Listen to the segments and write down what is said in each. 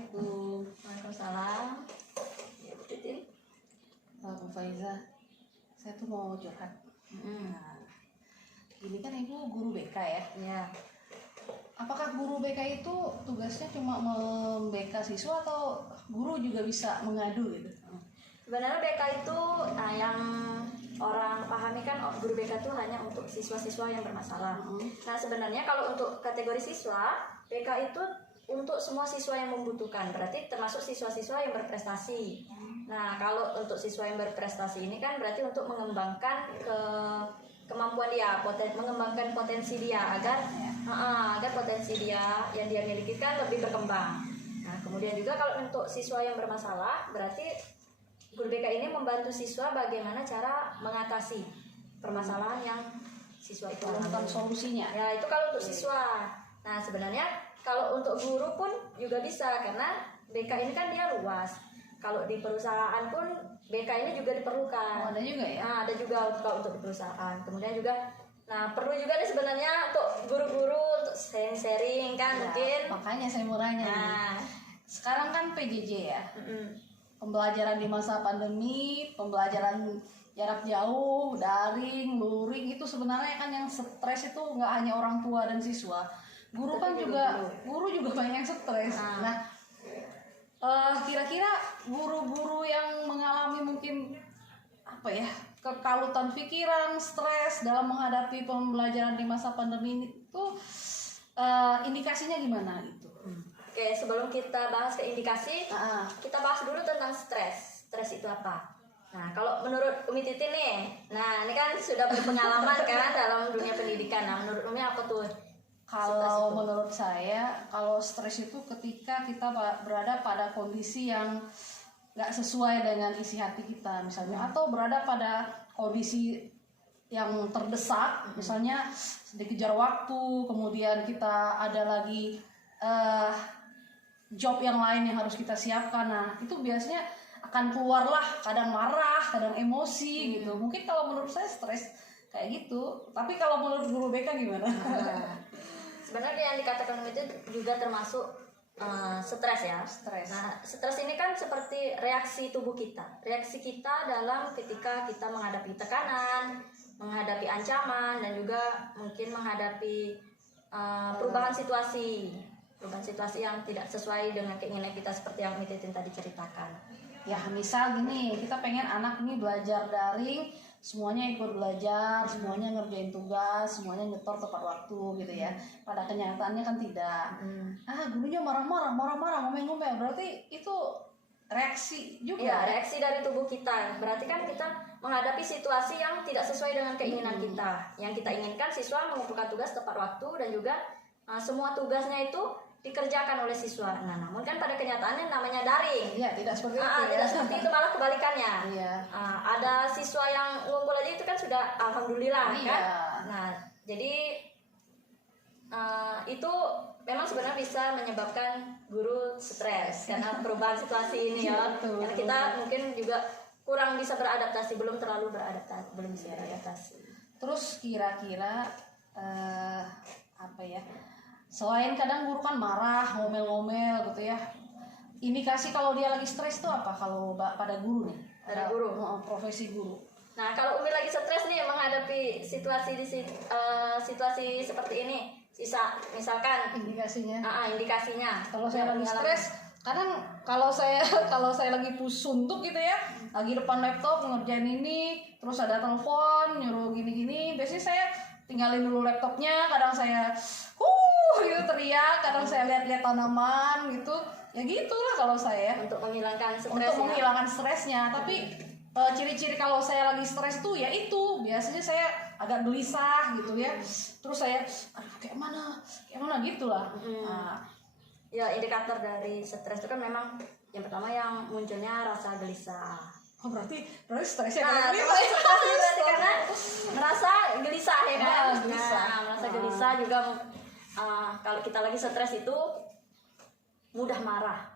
Assalamualaikum. Waalaikumsalam. Ya, Bu Titin. Bu Faiza, saya tuh mau curhat. Nah, ini kan Ibu guru BK ya? Ya. Apakah guru BK itu tugasnya cuma membeka siswa atau guru juga bisa mengadu gitu? Sebenarnya BK itu yang orang pahami kan guru BK itu hanya untuk siswa-siswa yang bermasalah. Nah sebenarnya kalau untuk kategori siswa, BK itu untuk semua siswa yang membutuhkan, berarti termasuk siswa-siswa yang berprestasi. Nah kalau untuk siswa yang berprestasi ini kan berarti untuk mengembangkan kemampuan dia, mengembangkan potensi dia agar potensi dia yang dia miliki kan lebih berkembang. Nah kemudian juga kalau untuk siswa yang bermasalah, berarti guru BK ini membantu siswa bagaimana cara mengatasi permasalahan yang siswa itu Menemukan solusinya. Ya itu kalau untuk siswa. Nah sebenarnya kalau untuk guru pun juga bisa, karena BK ini kan dia luas. Kalau di perusahaan pun BK ini juga diperlukan. Ada juga ya? Nah, ada juga kalau untuk di perusahaan. Kemudian juga, nah perlu juga nih sebenarnya untuk guru-guru untuk sharing kan ya, mungkin. Makanya saya mau nanya. Nah, sekarang kan PJJ ya. Pembelajaran di masa pandemi, pembelajaran jarak jauh, daring, luring, itu sebenarnya kan yang stres itu nggak hanya orang tua dan siswa. Guru kan juga, guru juga banyak yang stres. Nah, kira-kira guru-guru yang mengalami mungkin kekalutan pikiran, stres dalam menghadapi pembelajaran di masa pandemi itu indikasinya gimana gitu? Oke, sebelum kita bahas ke indikasi, kita bahas dulu tentang stres. Stres itu apa? Nah, kalau menurut Umi Titin nih, nah ini kan sudah berpengalaman kan dalam dunia pendidikan. Nah, menurut Umi apa tuh? Kalau menurut saya, kalau stres itu ketika kita berada pada kondisi yang nggak sesuai dengan isi hati kita, misalnya, atau berada pada kondisi yang terdesak, misalnya dikejar waktu, kemudian kita ada lagi job yang lain yang harus kita siapkan. Nah, itu biasanya akan keluarlah kadang marah, kadang emosi gitu. Mungkin kalau menurut saya stres kayak gitu. Tapi kalau menurut guru BK gimana? Sebenarnya yang dikatakan itu juga termasuk stres ya. Stres. Nah, stres ini kan seperti reaksi tubuh kita. Reaksi kita dalam ketika kita menghadapi tekanan, menghadapi ancaman, dan juga mungkin menghadapi perubahan situasi yang tidak sesuai dengan keinginan kita seperti yang Mititin tadi ceritakan. Ya, misal gini, kita pengen anak ini belajar daring, semuanya ikut belajar, semuanya ngerjain tugas, semuanya nyetor tepat waktu gitu ya. Pada kenyataannya kan tidak. Gurunya marah-marah, ngomel-ngomel. Berarti itu reaksi juga. Ya, reaksi dari tubuh kita. Berarti kan kita menghadapi situasi yang tidak sesuai dengan keinginan kita. Yang kita inginkan siswa mengumpulkan tugas tepat waktu dan juga semua tugasnya itu dikerjakan oleh siswa. Nah, namun kan pada kenyataannya namanya daring. Iya, tidak seperti itu. Tidak seperti itu, malah kebalikannya. Iya. Ada siswa yang ngumpul aja itu kan sudah alhamdulillah kan. Nah, jadi itu memang sebenarnya bisa menyebabkan guru stres karena perubahan situasi ini ya. Karena kita mungkin juga kurang bisa beradaptasi, belum bisa beradaptasi. Terus kira-kira selain kadang guru kan marah, ngomel-ngomel gitu ya. Indikasi kalau dia lagi stres itu apa kalau pada guru nih? Pada guru, profesi guru. Nah, kalau Umi lagi stres nih menghadapi situasi seperti ini, misalkan indikasinya. Indikasinya. Kalau saya lagi stres, kadang kalau saya lagi suntuk gitu ya, lagi depan laptop ngerjain ini, terus ada telepon nyuruh gini-gini, biasanya saya tinggalin dulu laptopnya, kadang saya gitu teriak, kadang saya lihat-lihat tanaman gitu, ya gitulah kalau saya untuk menghilangkan stresnya. Tapi ciri-ciri kalau saya lagi stres tuh ya itu biasanya saya agak gelisah gitu ya, terus saya kayak mana gitulah. Ya, indikator dari stres itu kan memang yang pertama yang munculnya rasa gelisah. Berarti stresnya berarti karena merasa gelisah ya kan. Merasa gelisah juga. Kalau kita lagi stres itu mudah marah.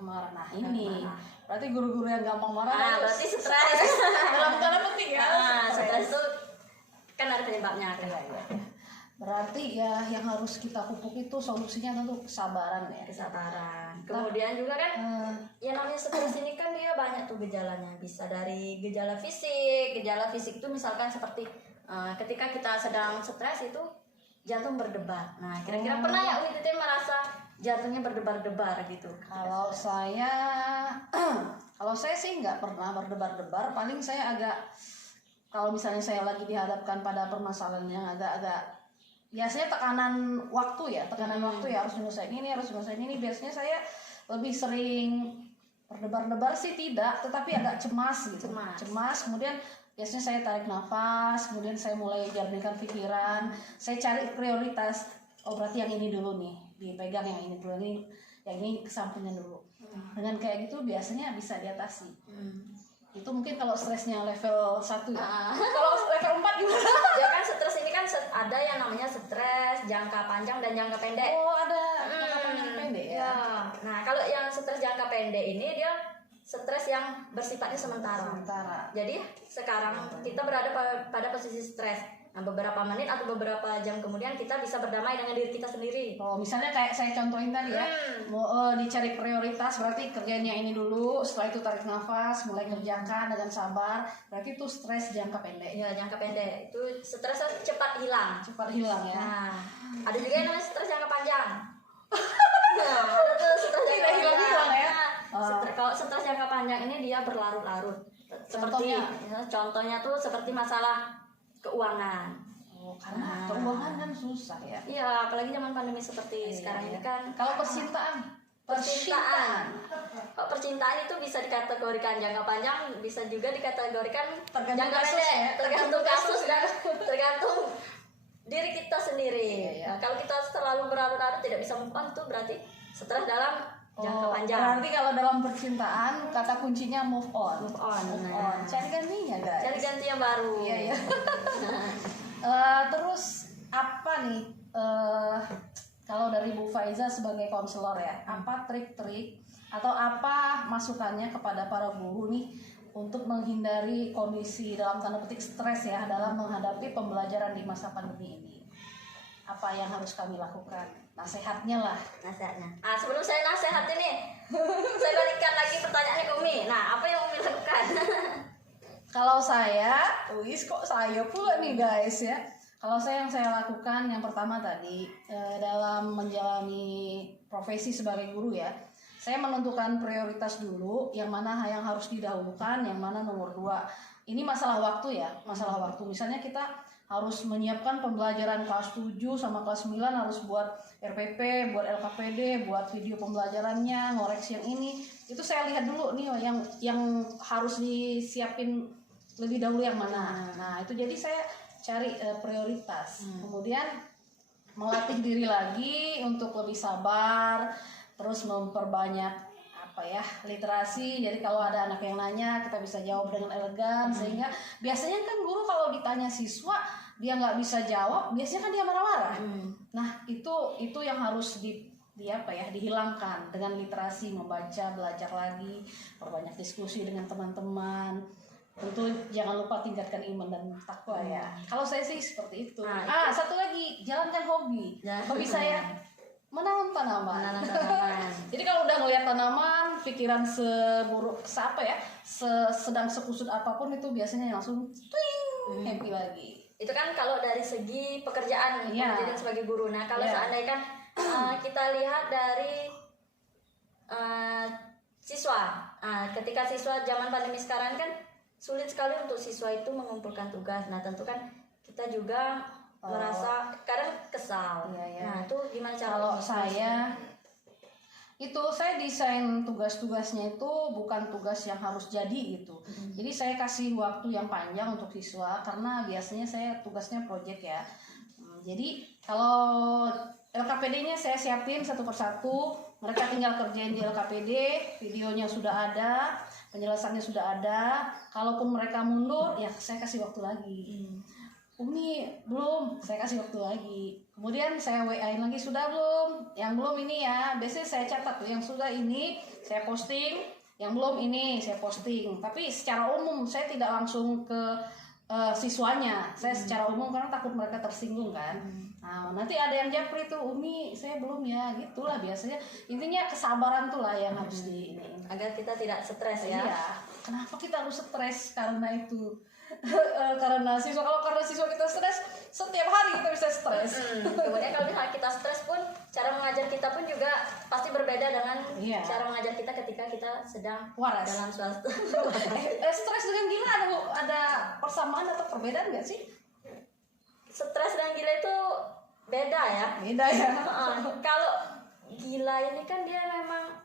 Nah ini berarti guru-guru yang gampang marah berarti stres. Dalam tanda petik ya. Stres itu kan ada penyebabnya kan. Berarti ya yang harus kita pupuk itu solusinya tentu kesabaran ya. Kesabaran. Kemudian juga kan yang namanya stres ini kan dia banyak tuh gejalanya. Bisa dari gejala fisik. Gejala fisik itu misalkan seperti ketika kita sedang stres itu jantung berdebar. Nah, kira-kira pernah ya Umi Titin merasa jantungnya berdebar-debar gitu? Kalau saya sih nggak pernah berdebar-debar. Paling saya agak, kalau misalnya saya lagi dihadapkan pada permasalahan yang agak-agak, biasanya tekanan waktu ya harus menyelesaikan ini, harus menyelesaikan ini. Biasanya saya lebih sering berdebar-debar sih tidak, tetapi agak cemas gitu. Cemas, kemudian biasanya saya tarik nafas, kemudian saya mulai jernihkan pikiran, saya cari prioritas. Oh berarti yang ini dulu nih, dipegang yang ini dulu, yang ini kesampingkan dulu. Dengan kayak gitu biasanya bisa diatasi. Itu mungkin kalau stresnya level 1 ya. Kalau level 4 gimana? Ya kan stres ini kan ada yang namanya stres jangka panjang dan jangka pendek. Oh ada jangka panjang pendek ya. Nah kalau yang stres jangka pendek ini dia stres yang bersifatnya sementara. Jadi sekarang kita berada pada posisi stres. Nah, beberapa menit atau beberapa jam kemudian kita bisa berdamai dengan diri kita sendiri. Oh, misalnya kayak saya contohin tadi ya, dicari prioritas, berarti kerjanya ini dulu, setelah itu tarik nafas, mulai kerjakan dengan sabar, berarti itu stres jangka pendek. Ya, jangka pendek. Itu stres cepat hilang. Cepat hilang ya. Nah, ada juga yang namanya stres jangka panjang. Nah, ada tuh stres jangka panjang ya. Kalau stres jangka panjang ini dia berlarut-larut. Seperti contohnya tuh seperti masalah keuangan. Oh, karena keuangan kan susah ya. Iya, apalagi zaman pandemi seperti sekarang ini kan. Kalau percintaan. Kalau percintaan itu bisa dikategorikan jangka panjang, bisa juga dikategorikan tergantung jangka kasus pendek, ya. tergantung kasus dan tergantung diri kita sendiri. Nah, kalau kita terlalu berlarut-larut tidak bisa move on tuh berarti stres dalam jangka panjang. Berarti kalau dalam percintaan kata kuncinya move on. Cari gantinya guys. Cari ganti yang baru. Iya. Terus apa nih? Kalau dari Bu Faiza sebagai konselor ya, apa trik-trik atau apa masukannya kepada para guru nih untuk menghindari kondisi dalam tanda petik stres ya dalam menghadapi pembelajaran di masa pandemi ini? Apa yang harus kami lakukan? Nasihatnya lah. Sebelum saya nasihat ini, saya balikan lagi pertanyaannya ke Umi. Nah, apa yang Umi lakukan? Kalau saya, kok saya pula nih guys ya. Kalau yang saya lakukan, yang pertama tadi dalam menjalani profesi sebagai guru ya, saya menentukan prioritas dulu, yang mana yang harus didahulukan, yang mana nomor 2. Ini masalah waktu ya, masalah waktu. Misalnya kita harus menyiapkan pembelajaran kelas 7 sama kelas 9, harus buat RPP, buat LKPD, buat video pembelajarannya, ngoreksi yang ini. Itu saya lihat dulu nih yang harus disiapin lebih dahulu yang mana. Nah, itu jadi saya cari prioritas. Kemudian melatih diri lagi untuk lebih sabar, terus memperbanyak literasi. Jadi kalau ada anak yang nanya kita bisa jawab dengan elegan, sehingga biasanya kan guru kalau ditanya siswa dia nggak bisa jawab, biasanya kan dia marah-marah. Nah itu yang harus dihilangkan dengan literasi, membaca, belajar lagi, perbanyak diskusi dengan teman-teman. Tentu jangan lupa tingkatkan iman dan takwa ya. Kalau saya sih seperti itu. Satu lagi, jalankan hobi. Hobi saya menanam tanaman. Jadi kalau udah ngeliat tanaman, pikiran sedang sekusut apapun itu biasanya langsung happy lagi. Itu kan kalau dari segi pekerjaan jadi sebagai guru. Nah kalau seandainya kan kita lihat dari siswa, ketika siswa zaman pandemi sekarang kan sulit sekali untuk siswa itu mengumpulkan tugas. Nah tentu kan kita juga merasa kadang kesal. Nah itu gimana cara? Kalau saya desain tugas-tugasnya itu bukan tugas yang harus jadi gitu. Jadi saya kasih waktu yang panjang untuk siswa karena biasanya saya tugasnya project ya. Jadi kalau LKPD-nya saya siapin satu persatu, mereka tinggal kerjain di LKPD, videonya sudah ada, penjelasannya sudah ada. Kalaupun mereka mundur, ya saya kasih waktu lagi. Umi belum, saya kasih waktu lagi. Kemudian saya WA-in lagi, sudah belum? Yang belum ini ya, biasanya saya catat tuh, yang sudah ini saya posting, yang belum ini saya posting. Tapi secara umum saya tidak langsung ke siswanya. Saya secara umum karena takut mereka tersinggung kan. Nah, nanti ada yang japri tuh, Umi saya belum ya, gitulah biasanya. Intinya kesabaran tuh lah yang harus di ini. Agar kita tidak stres ya. Iya. Kenapa kita harus stres karena itu? Karena siswa kita stres, setiap hari kita bisa stres. Kemudian kalau misalnya kita stres pun, cara mengajar kita pun juga pasti berbeda dengan cara mengajar kita ketika kita sedang waras dalam suatu stres dengan gila ada persamaan atau perbedaan nggak sih? Stres dan gila itu beda ya. Kalau gila ini kan dia memang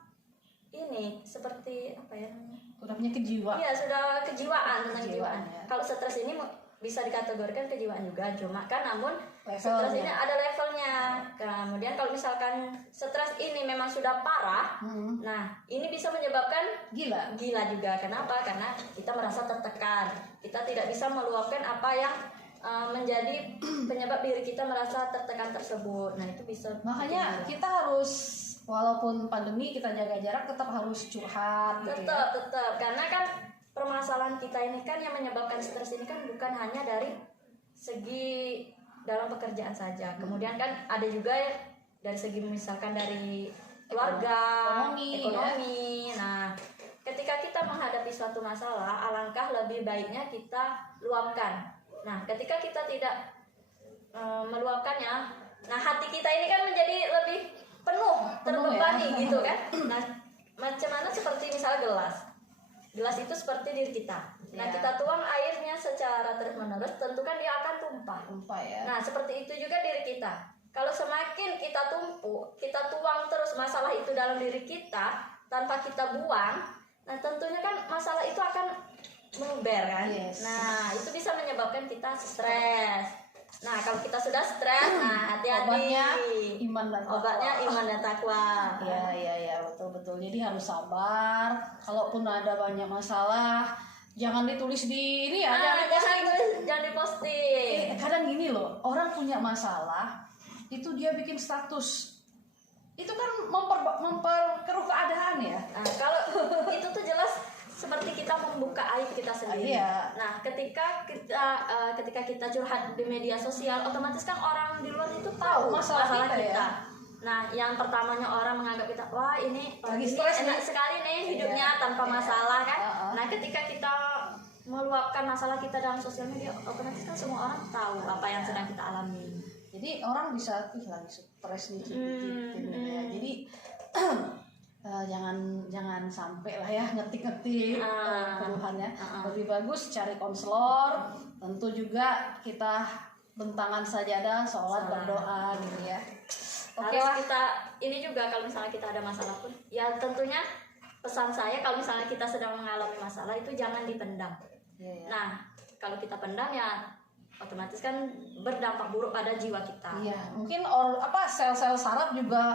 ini seperti apa ya namanya? Udah punya kejiwaan. Iya, sudah kejiwaan tentang kejiwaan. Ya. Kalau stres ini bisa dikategorikan kejiwaan juga, cuma kan namun levelnya. Stres ini ada levelnya. Kemudian kalau misalkan stres ini memang sudah parah, nah ini bisa menyebabkan gila juga. Kenapa? Karena kita merasa tertekan, kita tidak bisa meluapkan apa yang menjadi penyebab diri kita merasa tertekan tersebut. Nah itu bisa. Makanya kita harus, walaupun pandemi kita jaga jarak, tetap harus curhat. Tetap, karena kan permasalahan kita ini kan yang menyebabkan stres ini kan bukan hanya dari segi dalam pekerjaan saja. Kemudian kan ada juga dari segi misalkan dari keluarga, ekonomi. Nah, ketika kita menghadapi suatu masalah, alangkah lebih baiknya kita luapkan. Nah, ketika kita tidak meluapkannya, nah hati kita ini kan menjadi lebih penuh, terbebani ya? Gitu kan. Nah, macam mana seperti misalnya gelas itu seperti diri kita. Nah, kita tuang airnya secara terus-menerus, tentu kan dia akan tumpah ya. Nah, seperti itu juga diri kita. Kalau semakin kita tumpuk, kita tuang terus masalah itu dalam diri kita tanpa kita buang, nah tentunya kan masalah itu akan meluber kan. Nah, itu bisa menyebabkan kita stres. Nah, kalau kita sudah stres, nah hati-hati. Obatnya iman dan takwa. Ya, betul. Jadi harus sabar. Kalaupun ada banyak masalah, jangan ditulis di ini ya. Jangan diposting. Kadang gini loh, orang punya masalah, itu dia bikin status. Itu kan memperkeruh keadaan ya. Nah, kalau itu tuh jelas seperti kita membuka aib kita sendiri. Nah, ketika kita curhat di media sosial, otomatis kan orang di luar itu tahu masalah kita. Ya? Nah, yang pertamanya orang menganggap kita, wah ini enak sekali nih hidupnya tanpa masalah kan. Nah, ketika kita meluapkan masalah kita dalam sosial media, otomatis kan semua orang tahu apa yang sedang kita alami. Jadi orang bisa lagi stres nih ya. Jadi jangan sampai lah ya ngetik keluhannya. Lebih bagus cari konselor. Tentu juga kita bentangan sajadah, sholat, berdoa gitu ya. Harus kita ini juga kalau misalnya kita ada masalah pun, ya tentunya pesan saya kalau misalnya kita sedang mengalami masalah itu jangan dipendam. Nah, kalau kita pendam ya otomatis kan berdampak buruk pada jiwa kita. Iya, mungkin sel-sel saraf juga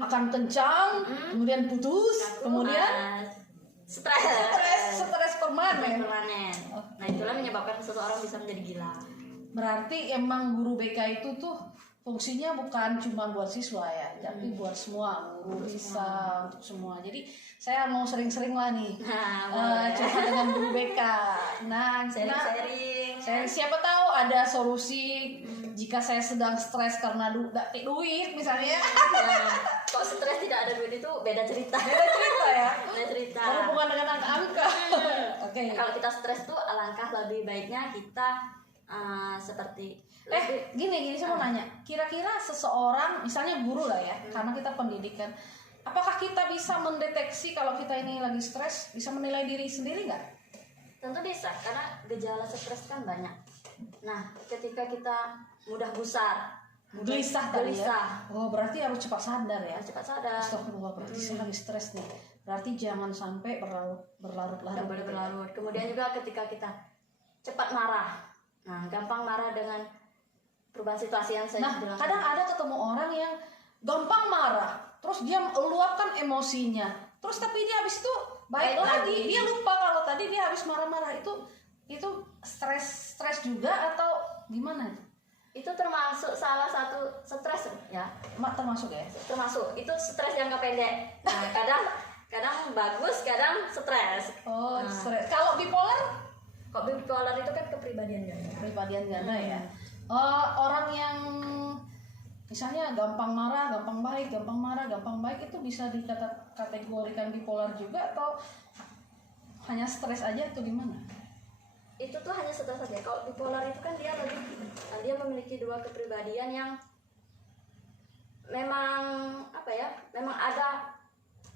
akan kencang, kemudian putus, kemudian stres permanen. Nah, itulah menyebabkan seseorang bisa menjadi gila. Berarti emang guru BK itu tuh fungsinya bukan cuma buat siswa ya, tapi buat semua, guru bisa untuk semua. Jadi saya mau sering-sering lah nih curhat dengan guru BK. Nah, sharing. Siapa tahu ada solusi jika saya sedang stres karena duit misalnya. Kok stres tidak ada duit itu beda cerita. Ya. Beda cerita. Berhubungan dengan angka. Oke. Kalau kita stres tuh alangkah lebih baiknya kita seperti gini saya mau nanya, kira-kira seseorang misalnya guru lah ya, karena kita pendidikan, apakah kita bisa mendeteksi kalau kita ini lagi stres, bisa menilai diri sendiri nggak? Tentu bisa, karena gejala stres kan banyak. Nah, ketika kita mudah gusar, gelisah. Oh, berarti harus cepat sadar ya. Cepat sadar. Astagfirullah, berarti saya lagi stres nih. Berarti jangan sampai berlarut-larut. Kemudian juga ketika kita cepat marah. Nah, gampang marah dengan perubahan situasi yang saya bilang. Kadang ada ketemu orang yang gampang marah, terus dia meluapkan emosinya, terus tapi dia habis itu baik lagi. Dia lupa kalau tadi dia habis marah-marah. Itu stres juga atau gimana? Itu termasuk salah satu stres ya. Termasuk ya? Termasuk. Itu stres jangka pendek. Nah, kadang bagus, kadang stres. Stres. Kalau bipolar? Kok bipolar itu kan kepribadian ganda. Kepribadian ganda ya. Orang yang misalnya gampang marah, gampang baik, gampang marah, gampang baik, itu bisa dikategorikan bipolar juga atau hanya stres aja atau gimana? Itu tuh hanya stres saja. Kalau bipolar itu kan dia memiliki dua kepribadian yang memang apa ya? Memang ada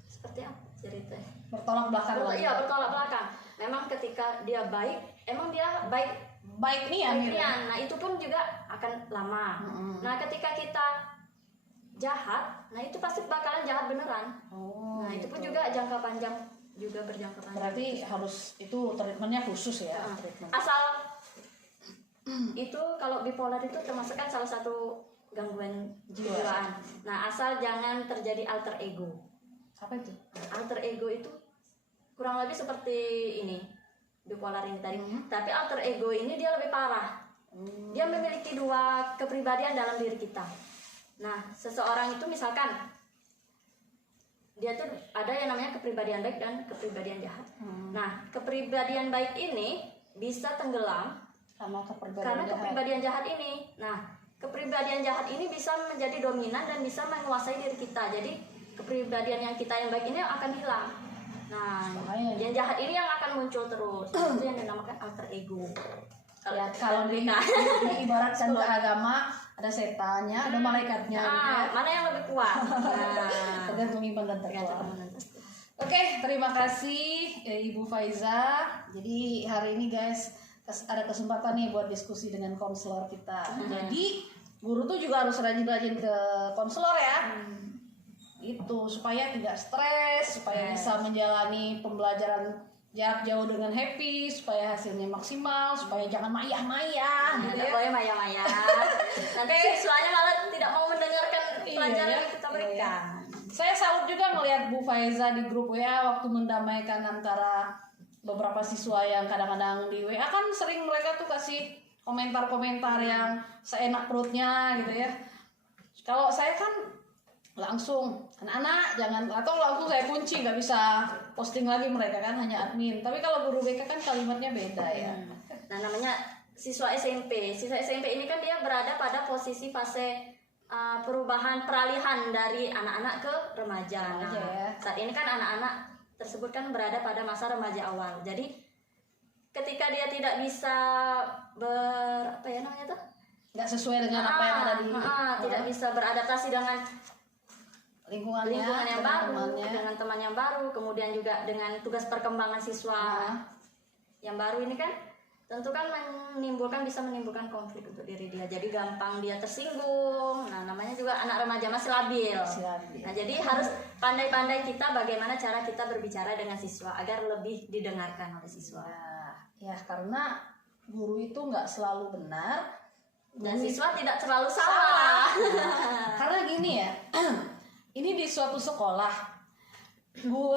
seperti apa ceritanya? Bertolak belakang lagi. Iya, bertolak belakang. Memang ketika dia baik, emang dia baik nian. Nah itu pun juga akan lama. Nah ketika kita jahat, nah itu pasti bakalan jahat beneran. Nah itu pun juga jangka panjang, juga berjangka panjang. Berarti harus itu treatmentnya khusus ya. Asal itu kalau bipolar itu termasuk kan salah satu gangguan jiwaan. Nah asal jangan terjadi alter ego. Apa itu? Alter ego itu kurang lebih seperti ini, bipolar ini tadi. Tapi alter ego ini dia lebih parah. Dia memiliki dua kepribadian dalam diri kita. Nah, seseorang itu misalkan dia tuh ada yang namanya kepribadian baik dan kepribadian jahat. Nah, kepribadian baik ini bisa tenggelam karena kepribadian jahat ini. Nah, kepribadian jahat ini bisa menjadi dominan dan bisa menguasai diri kita. Jadi, kepribadian yang kita yang baik ini akan hilang. Nah, yang jahat ini yang akan muncul terus. Itu yang dinamakan alter ego. Ya, kalau diibaratkan beragama ada setannya, ada malaikatnya. Mana yang lebih kuat? Tergantung iman dan takwa. Oke, terima kasih Ibu Faiza. Jadi hari ini guys ada kesempatan nih buat diskusi dengan konselor kita. Jadi guru tuh juga harus rajin-rajin ke konselor ya. Itu supaya tidak stres, supaya bisa menjalani pembelajaran jarak jauh dengan happy, supaya hasilnya maksimal, supaya jangan maya-maya gitu ya. Boleh maya-maya. Nanti siswanya malah tidak mau mendengarkan pelajaran yang kita berikan. Saya salut juga ngelihat Bu Faiza di grup WA waktu mendamaikan antara beberapa siswa yang kadang-kadang di WA kan sering mereka tuh kasih komentar-komentar yang seenak perutnya gitu ya. Kalau saya kan langsung anak-anak jangan, atau langsung saya kunci, nggak bisa posting lagi, mereka kan hanya admin. Tapi kalau guru BK kan kalimatnya beda ya. Nah namanya siswa SMP ini kan dia berada pada posisi fase perubahan peralihan dari anak-anak ke remaja. Nah, saat ini kan anak-anak tersebut kan berada pada masa remaja awal. Jadi ketika dia tidak bisa nggak sesuai dengan apa yang ada di tidak bisa beradaptasi dengan lingkungan yang baru, dengan teman yang baru, kemudian juga dengan tugas perkembangan siswa yang baru ini kan tentu kan bisa menimbulkan konflik untuk diri dia. Jadi gampang dia tersinggung. Nah, namanya juga anak remaja masih labil. Nah, jadi harus pandai-pandai kita bagaimana cara kita berbicara dengan siswa agar lebih didengarkan oleh siswa. Ya, karena guru itu nggak selalu benar dan siswa tidak selalu salah. Karena gini ya. Ini di suatu sekolah,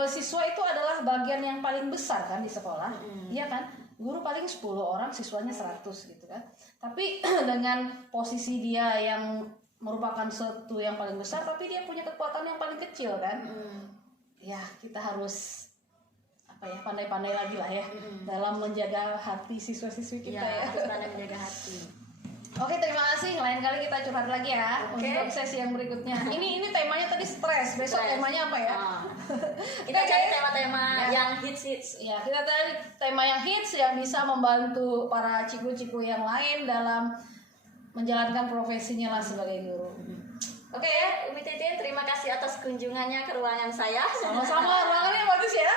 siswa itu adalah bagian yang paling besar kan di sekolah, iya kan? Guru paling 10 orang, siswanya 100 gitu kan. Tapi dengan posisi dia yang merupakan sesuatu yang paling besar, tapi dia punya kekuatan yang paling kecil kan. Ya kita harus pandai-pandai lagi lah ya dalam menjaga hati siswa-siswi kita ya. Harus pandai menjaga hati. Oke, terima kasih. Lain kali kita curhat lagi ya untuk sesi yang berikutnya. Ini temanya tadi stres. Besok temanya apa ya? Kita cari tema-tema yang hits. Ya, kita cari tema yang hits yang bisa membantu para ciku-ciku yang lain dalam menjalankan profesinya lah sebagai guru. Oke ya, Umi Titin, terima kasih atas kunjungannya ke ruangan saya. Sama-sama, ruangannya bagus ya.